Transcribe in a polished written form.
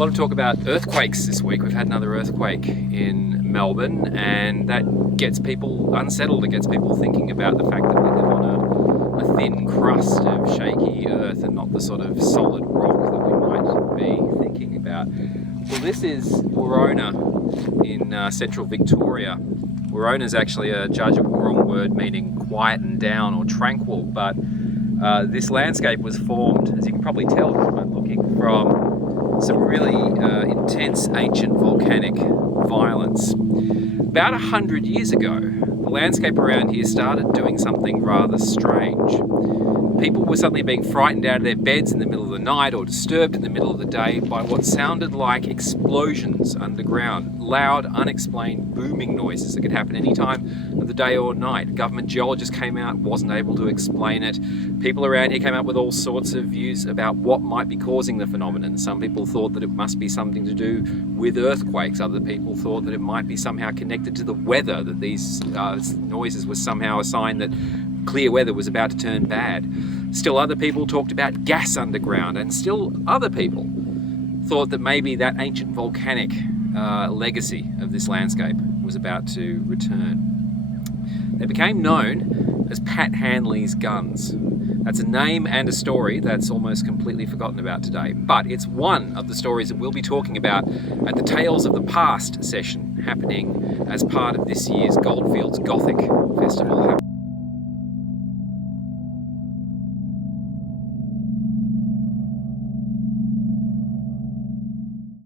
A lot of talk about earthquakes this week. We've had another earthquake in Melbourne, and that gets people unsettled. It gets people thinking about the fact that we live on a thin crust of shaky earth and not the sort of solid rock that we might be thinking about. Well, this is Warona in central Victoria. Warona is actually a Judge of Wurrung word meaning quietened down or tranquil, but this landscape was formed, as you can probably tell by looking, from some really intense ancient volcanic violence. About 100 years ago, the landscape around here started doing something rather strange. People were suddenly being frightened out of their beds in the middle of the night or disturbed in the middle of the day by what sounded like explosions underground. Loud, unexplained, booming noises that could happen any time of the day or night. Government geologists came out, wasn't able to explain it. People around here came up with all sorts of views about what might be causing the phenomenon. Some people thought that it must be something to do with earthquakes. Other people thought that it might be somehow connected to the weather, that these noises were somehow a sign that clear weather was about to turn bad. Still other people talked about gas underground, and still other people thought that maybe that ancient volcanic legacy of this landscape was about to return. They became known as Pat Hanley's guns. That's a name and a story that's almost completely forgotten about today, but it's one of the stories that we'll be talking about at the Tales of the Past session happening as part of this year's Goldfields Gothic Festival.